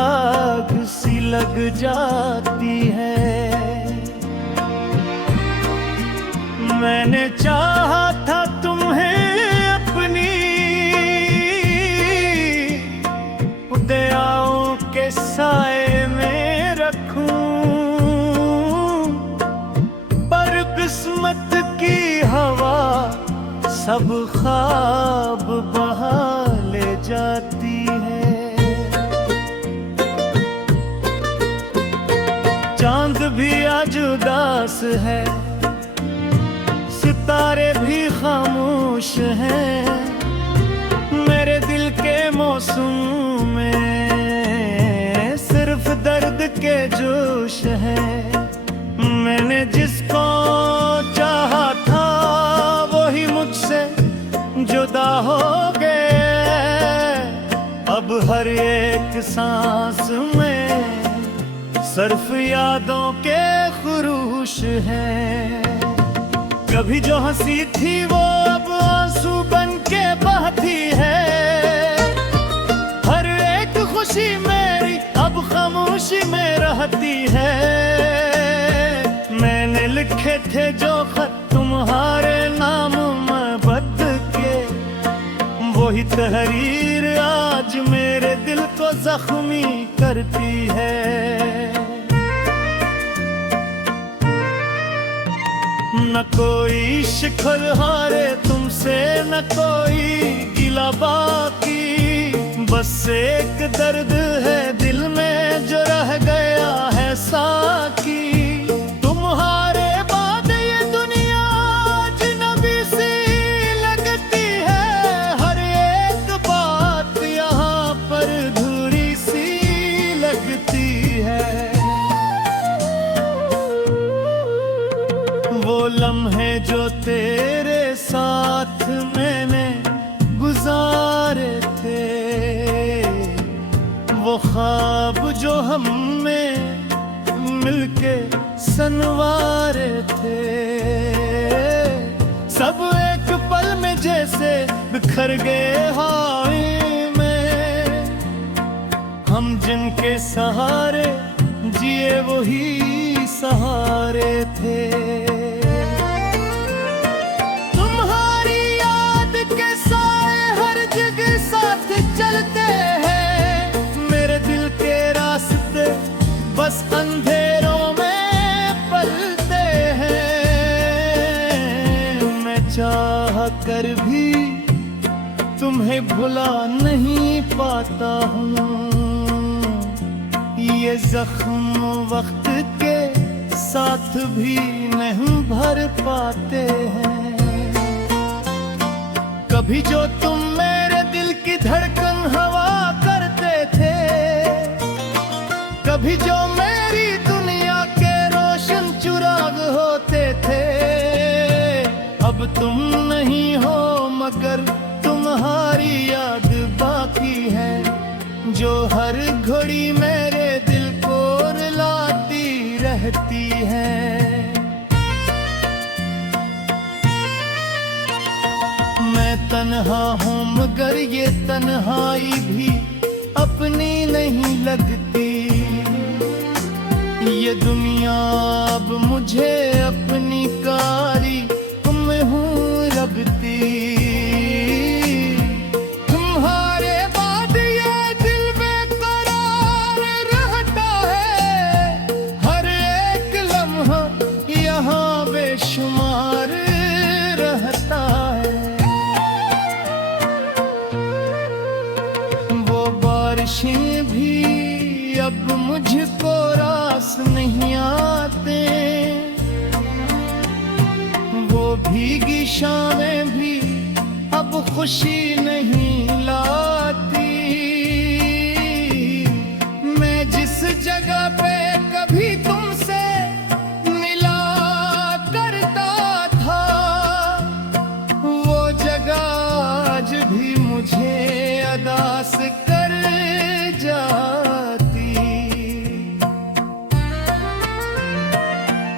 आग सी लग जाती है। मैंने चाहा था तुम्हें अपनी दयाओं के साए में रखूं, पर किस्मत की हवा सब ख्वाब बहा ले जाती है। चांद भी आज उदास है, सितारे भी खामोश हैं, मेरे दिल के मौसम में सिर्फ दर्द के जोश हैं। मैंने जिसको चाहा था वही मुझसे जुदा हो गए, अब हर एक सांस में सिर्फ यादों के खुरूश हैं। कभी जो हंसी थी वो अब आंसू बन के बहती है, हर एक खुशी मेरी अब खामोशी में रहती है। मैंने लिखे थे जो खत तुम्हारे नाम मोहब्बत के, वही तहरीर आज मेरे दिल को जख्मी करती है। न कोई शिकल हारे तुमसे, न कोई गिला बाकी, बस एक दर्द है दिल में जो रह गया है साकी। तुम्हारे बाद ये दुनिया अजनबी सी लगती है, हर एक बात यहाँ पर अधूरी सी लगती है। वो लम्हे जो तेरे साथ मैंने गुजारे थे, वो ख्वाब जो हम में मिलके सनवारे थे, सब एक पल में जैसे बिखर गए हवाएं में। हम जिनके सहारे जिए वही सहारे थे। तुम्हारी याद के साए हर जगह साथ चलते हैं, मेरे दिल के रास्ते बस अंधेरों में पलते हैं। मैं चाह कर भी तुम्हें भुला नहीं पाता हूँ, ये जख्म वक्त के साथ भी नहीं भर पाते हैं। कभी जो तुम मेरे दिल की धड़कन हवा करते थे, कभी जो मेरी दुनिया के रोशन चिराग होते थे, अब तुम नहीं हो मगर तुम्हारी याद बाकी है, जो हर घड़ी मेरे दिल को रुलाती रहती है। मैं तन्हा हूँ मगर ये तन्हाई भी अपनी नहीं लगती, ये दुनिया अब मुझे अपनी कारी में हूँ लगती। तुम्हारे बाद ये दिल बेकरार रहता है, हर एक लम्हा यहाँ बेशुमार रहता है। वो बारिशें भी अब मुझको रास नहीं आते, वो भीगी शामें भी अब खुशी नहीं लाती। मैं जिस जगह पे कभी तुमसे मिला करता था, वो जगह आज भी मुझे अदास कर जाती।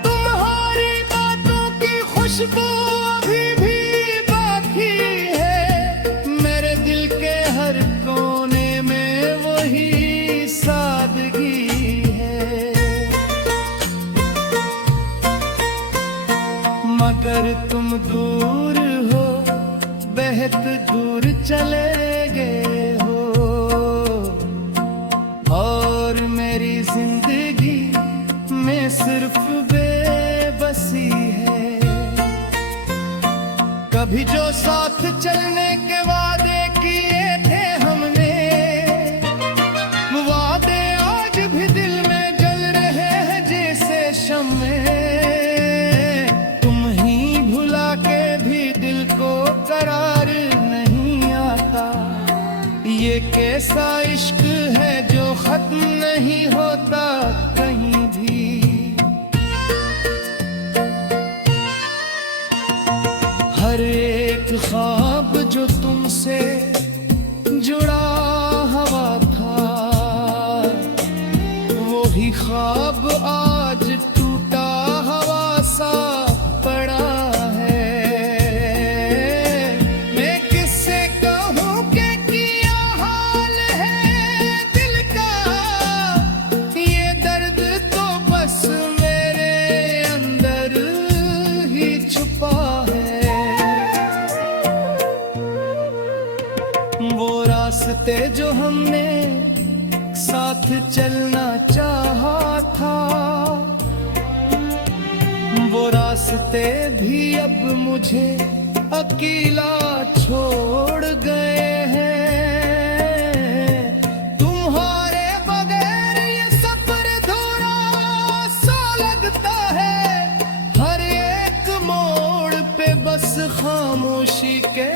तुम्हारी बातों की खुशबू अभी भी बाकी है, मेरे दिल के हर तुम दूर हो, बेहद दूर चले गए हो, और मेरी जिंदगी में सिर्फ बेबसी है। कभी जो साथ चलने के वादे किए थे हमने, वादे आज भी दिल में जल रहे हैं जैसे शम्मे। तुम ही भुला के भी दिल को करार नहीं आता। ये कैसा इश्क है जो खत्म नहीं होता कहीं भी। हर एक ख्वाब जो तुमसे जुड़ा हुआ था, वो ही ख्वाब आज टूटा हुआ सा पड़ा है। मैं किससे कहूँ कि क्या हाल है दिल का, ये दर्द तो बस मेरे अंदर ही छुपा है। वो रास्ते जो हमने साथ चलना चाहा था, वो रास्ते भी अब मुझे अकेला छोड़ गए हैं। तुम्हारे बगैर ये सफर अधूरा सा लगता है। हर एक मोड़ पे बस खामोशी के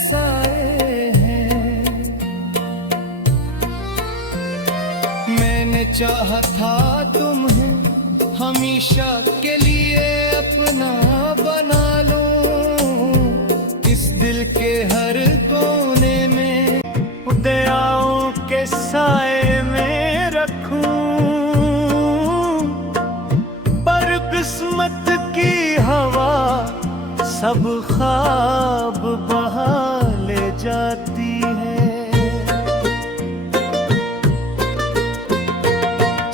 साए हैं। मैंने चाहा था तुम्हें हमेशा के लिए अपना बना लूं, इस दिल के हर कोने में दयाओं के साए में रखूं। पर किस्मत की हवा सब ख्वाब बहा ले जाती है।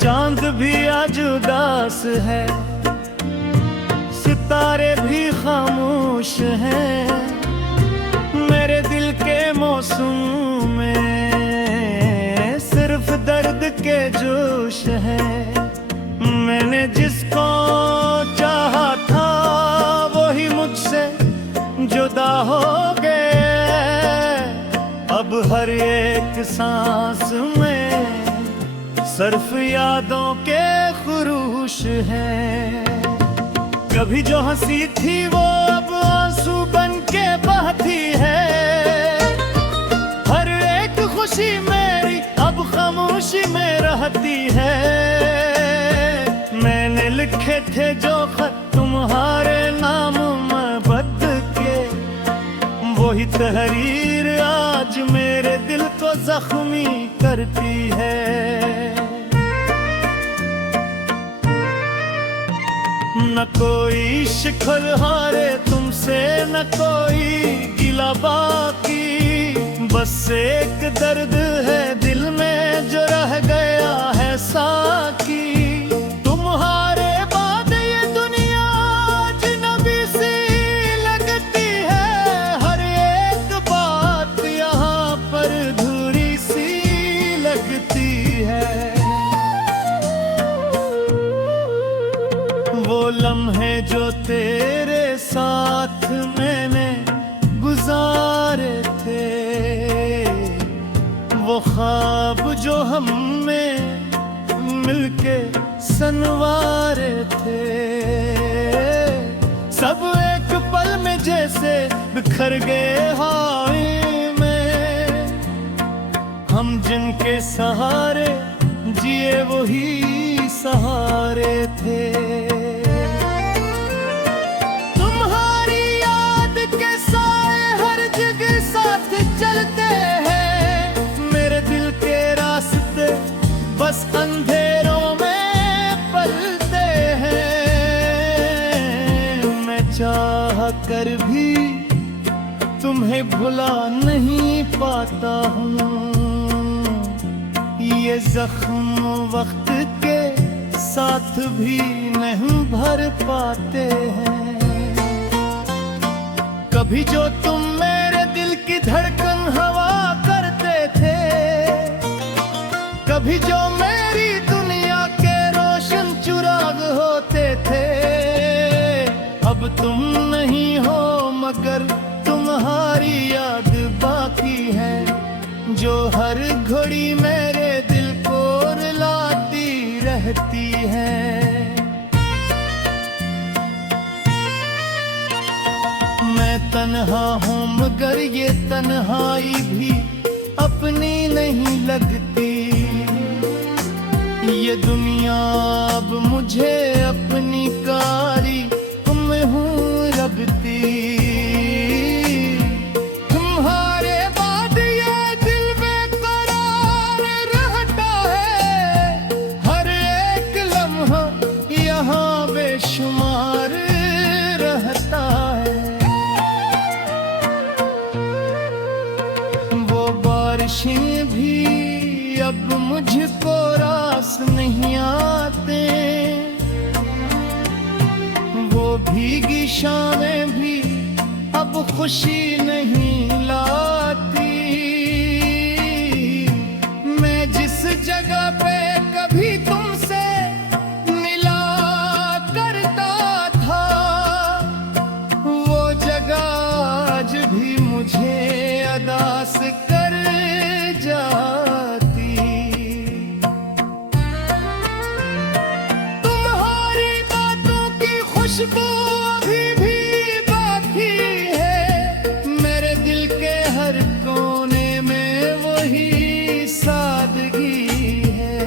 चांद भी आज उदास है, सितारे भी खामोश हैं। मेरे दिल के मौसम में सिर्फ दर्द के जोश हैं। मैंने जिसको चाहा था वही मुझसे जुदा हो गए। अब हर एक सांस में सिर्फ यादों के खुरूश हैं। कभी जो हंसी थी वो अब आंसू बन के बहती है। हर एक खुशी मेरी अब खामोशी में रहती है। मैंने लिखे थे जो खत तुम्हारे नाम मोहब्बत के, वही तहरीर आज मेरे दिल को जख्मी करती है। न कोई शिकल हारे तुमसे, न कोई गिला बाकी, बस एक दर्द है दिल में जो रह गया है साकी। तुम्हारे बाद ये दुनिया अजनबी सी लगती है। हर एक बात यहाँ पर अधूरी सी लगती है। वो लम्हे जो तेरे साथ मैंने गुजारे थे, वो ख्वाब जो हम में मिलके सनवारे थे, सब एक पल में जैसे बिखर गए हवा में। हम जिनके सहारे जिए वही सहारे थे। तुम्हारी याद के साए हर जगह साथ चलते हैं। मेरे दिल के रास्ते बस अंधेरों में पलते हैं। मैं चाह कर भी तुम्हें भुला नहीं पाता हूँ। ये जख्म वक्त के साथ भी नहीं भर पाते हैं। कभी जो तुम मेरे दिल की धड़कन हवा करते थे, कभी जो मेरी दुनिया के रोशन चिराग होते थे। अब तुम नहीं हो मगर तुम्हारी याद बाकी है, जो हर घड़ी मेरे दिल को रुलाती रहती है। मैं तन्हा हूँ मगर ये तन्हाई भी अपनी नहीं लगती, ये दुनिया अब मुझे अपनी कारी में हूँ लगती। तुम्हारे बाद ये दिल बेकरार रहता है, हर एक लम्हा यहाँ बेशुमार रहता है। वो बारिशें भी अब मुझको रास नहीं आते, वो भीगी शामें भी अब खुशी नहीं लाती। मैं जिस जगह पे कभी तुमसे मिला करता था, वो जगह आज भी मुझे अदास कर जाती। तुम्हारी बातों की खुशबू अभी भी बाकी है, मेरे दिल के हर कोने में वही सादगी है।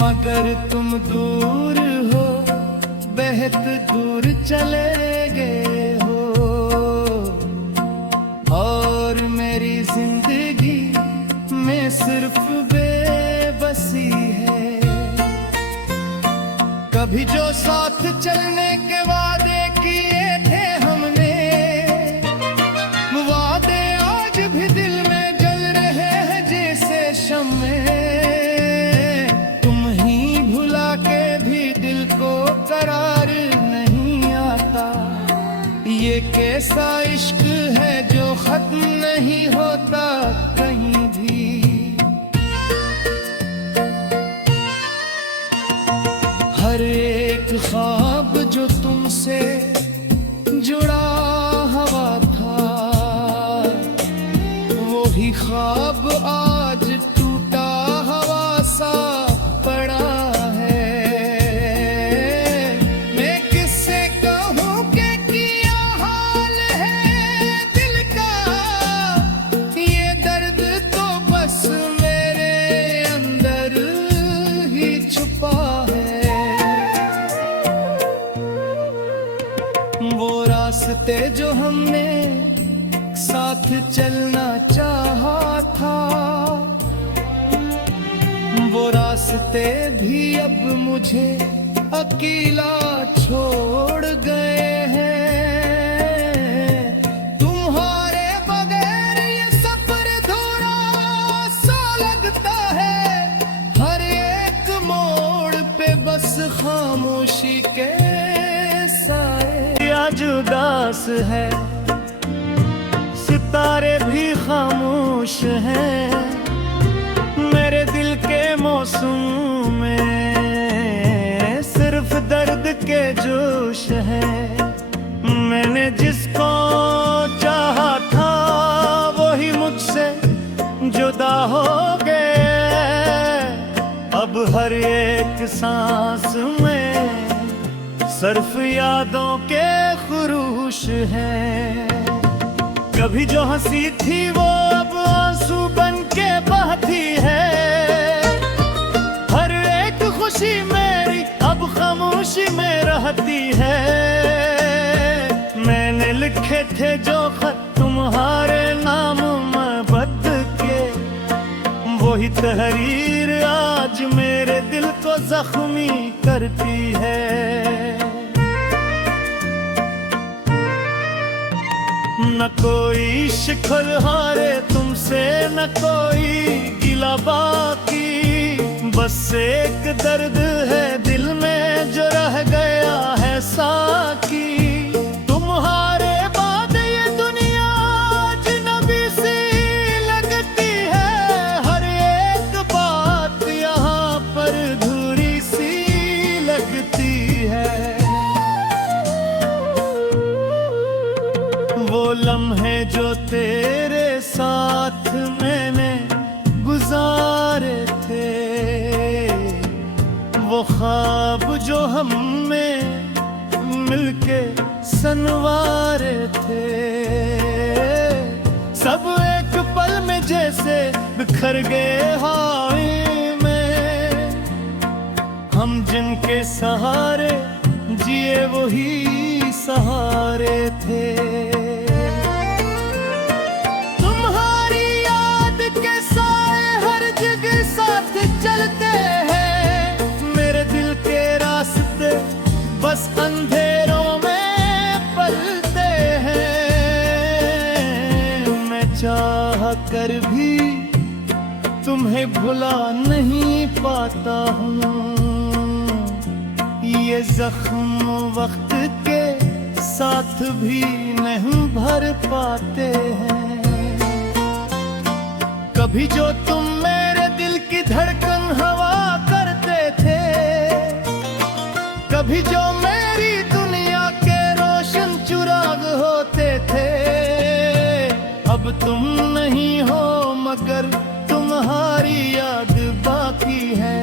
मगर तुम दूर हो, बेहद दूर चले गए हो, और मेरी जिंदगी में सिर्फ बेबसी है। कभी जो साथ चलने के वादे किए थे हमने, वादे आज भी दिल में जल रहे हैं जैसे शम्मे। तुम ही भुला के भी दिल को करार नहीं आता, ये कैसा इश्क है जो खत्म नहीं होता कहीं भी। हर एक ख्वाब जो तुमसे जुड़ा हुआ था, वो ही ख्वाब आज टूटा हुआ सा पड़ा है। मैं किससे कहूँ कि क्या हाल है दिल का, ये दर्द तो बस मेरे अंदर ही छुपा है। वो रास्ते जो हमने साथ चलना चाहा था, वो रास्ते भी अब मुझे अकेला छोड़ गए हैं। तुम्हारे बगैर ये सफर अधूरा सा लगता है, हर एक मोड़ पे बस खामोशी के साए। आज उदास है, सितारे भी खामोश हैं, मेरे दिल के मौसम में सिर्फ दर्द के जोश है। मैंने जिसको चाहा था वही मुझसे जुदा हो गए, अब हर एक सांस में सिर्फ यादों के खुरूश हैं। कभी जो हंसी थी वो अब आंसू बन के बहती है, हर एक खुशी मेरी अब खामोशी में रहती है। मैंने लिखे थे जो खत तुम्हारे नाम मोहब्बत के, वही तहरीर आज मेरे दिल को जख्मी करती है। न कोई शिकल हारे तुमसे, न कोई गिला बाकी, बस एक दर्द है दिल में जो रह गया है। लम्हे जो तेरे साथ मैंने गुजारे थे, वो ख्वाब जो हमने मिलके सनवारे थे, सब एक पल में जैसे बिखर गए हवाएं में। हम जिनके सहारे जिए वही सहारे थे। तुम्हारी याद के साए हर जगह साथ चलते हैं, मेरे दिल के रास्ते बस अंधेरों में पलते हैं। मैं चाह कर भी तुम्हें भुला नहीं पाता हूँ, ये जख्म वक्त के साथ भी नहीं भर पाते हैं। कभी जो तुम मेरे दिल की धड़कन हवा करते थे, कभी जो मेरी दुनिया के रोशन चिराग होते थे, अब तुम नहीं हो मगर तुम्हारी याद बाकी है,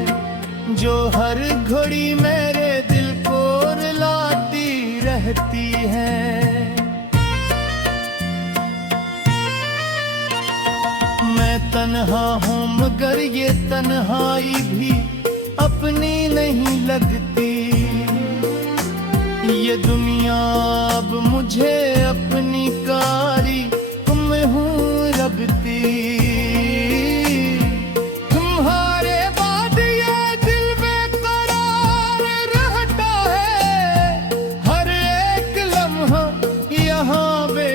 जो हर घड़ी मेरे दिल को रुलाती रहती है। मैं तन्हा हूँ मगर ये तन्हाई भी अपनी नहीं लगती, ये दुनिया अब मुझे अपनी कारी में हूँ रखती।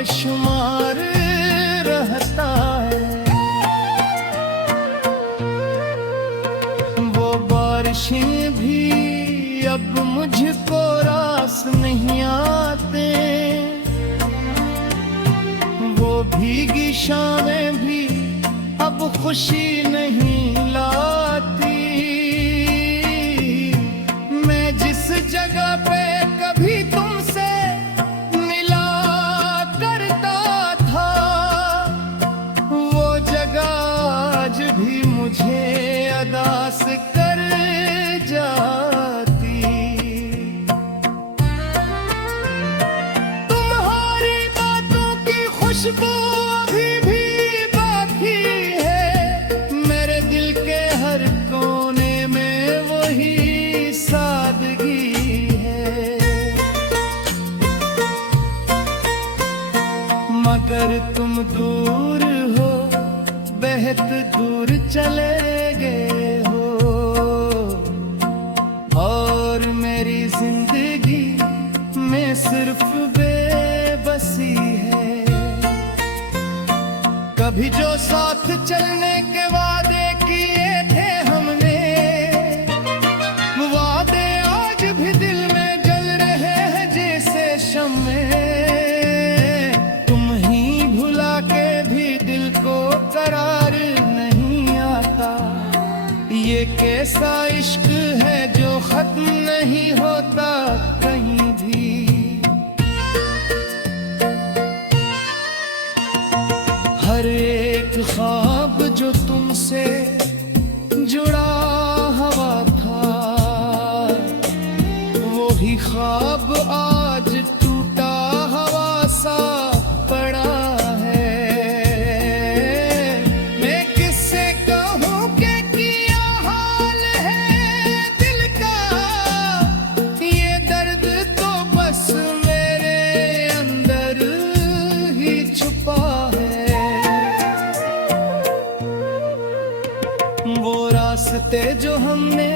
शुमार रहता है वो बारिशें भी अब मुझको रास नहीं आते, वो भीगी शामें भी अब खुशी नहीं लाती। मैं जिस जगह पे कभी तुमसे मुझे अदास कर जाती। तुम्हारी बातों की खुशबू अभी भी बाकी है, मेरे दिल के हर कोने में वही सादगी है। मगर तुम दूर हो, बेहद दूर चले गए हो, और मेरी जिंदगी में सिर्फ बेबसी है। कभी जो साथ चलने के वादे किए थे हमने, वादे आज भी दिल में जल रहे हैं जैसे शम्मे। तुम ही भुला के भी दिल को करार नहीं आता, ये कैसा इश्क है जो खत्म नहीं होता कहीं भी। हर एक ख्वाब जो तुमसे जुड़ा हुआ था, वो ही ख्वाब आज टूटा हुआ सा पड़ा है। मैं किससे कहूँ कि क्या हाल है दिल का, ये दर्द तो बस मेरे अंदर ही छुपा है। वो रास्ते जो हमने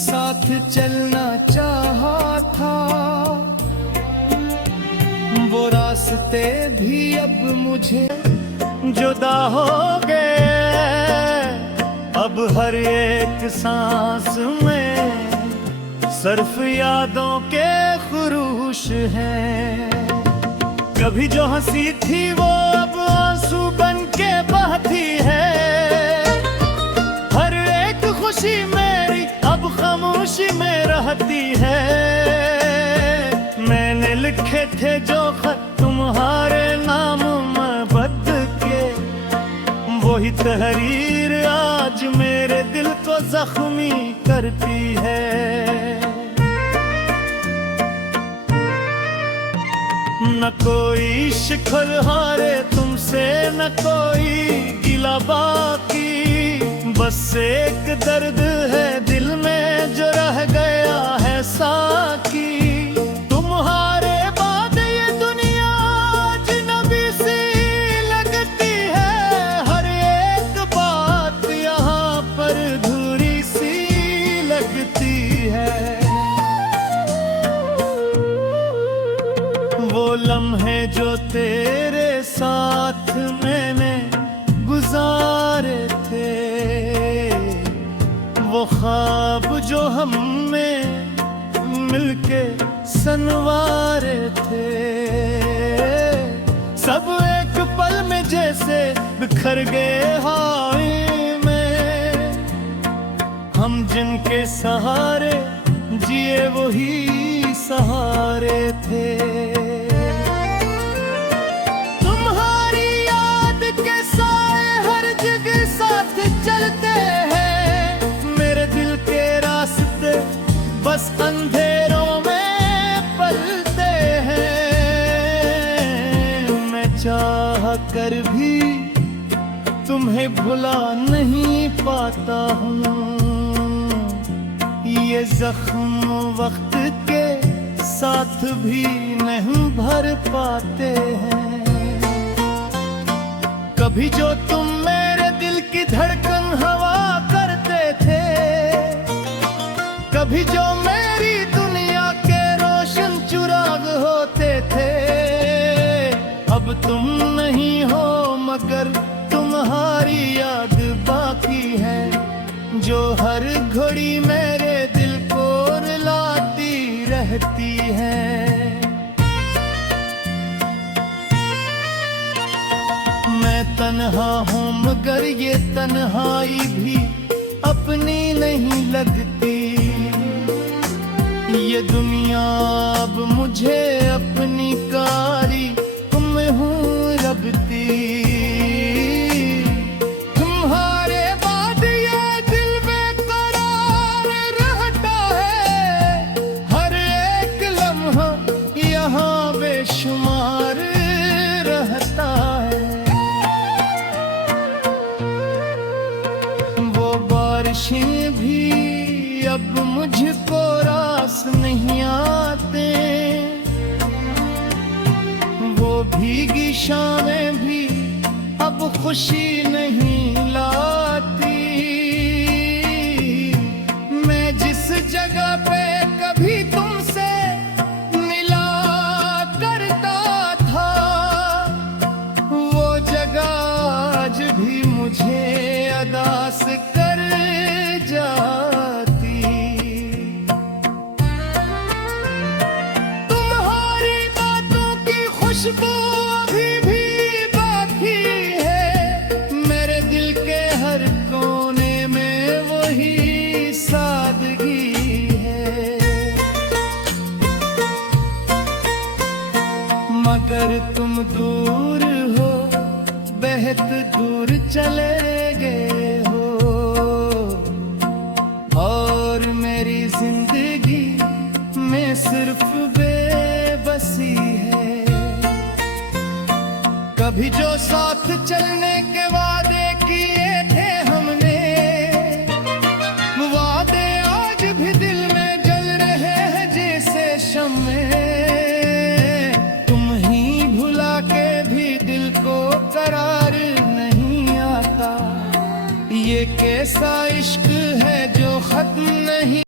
साथ चलना चाहा था, वो रास्ते भी अब मुझे जुदा हो गए। अब हर एक सांस में सिर्फ यादों के खुरूश हैं। कभी जो हंसी थी वो अब आंसू बन के बहती है। हर एक खुशी मेरी अब खामोशी में रहती है। मैंने लिखे थे जो खत तुम्हारे तहरीर आज मेरे दिल को जख्मी करती है। न कोई शिखर हारे तुमसे, न कोई गिला बाकी, बस एक दर्द है दिल में जो रह गया है साकी। तुम्हारे बाद ये दुनिया अजनबी सी लगती है, हर एक बात यहाँ पर अधूरी सी लगती है। वो लम्हे जो तेरे साथ मैंने गुजारे थे, वो ख्वाब जो हम में मिलके सनवारे थे, सब एक पल में जैसे बिखर गए हाय में। हम जिनके सहारे जिए वही सहारे थे। तुम्हारी याद के साए हर जगह साथ चलते हैं, मेरे दिल के रास्ते बस अंधेरों में पलते हैं। मैं चाह कर भी तुम्हें भुला नहीं पाता हूँ, ये जख्म वक्त के साथ भी नहीं भर पाते हैं। कभी जो तुम मेरे दिल की धड़कन हवा करते थे, कभी जो मेरी दुनिया के रोशन चिराग होते थे, अब तुम नहीं हो मगर तुम्हारी याद बाकी है, जो हर घड़ी मेरे दिल को रुलाती रहती है। मैं तन्हा हूँ मगर ये तन्हाई भी अपनी नहीं लगती, ये दुनिया अब मुझे अपनी कारी में हूँ लगती। तुम्हारे बाद ये दिल बेकरार रहता है, हर एक लम्हा यहाँ बेशुमार रहता है। वो बारिशें भी अब मुझको रास नहीं आते, वो भीगी शामें भी अब खुशी नहीं लाती। मैं जिस जगह पे कभी तुमसे मिला करता था, वो जगह आज भी मुझे अदास कर जाती। तुम्हारी बातों की खुशबू अभी भी बाकी है, मेरे दिल के हर कोने में वही सादगी है। मगर तुम दूर हो, बेहद दूर चले गए हो, और मेरी जिंदगी में सिर्फ बेबसी है। कभी जो साथ चलने के वादे किए थे हमने, वो वादे आज भी दिल में जल रहे हैं जैसे शम्मे। तुम ही भुला के भी दिल को करार नहीं आता, ये कैसा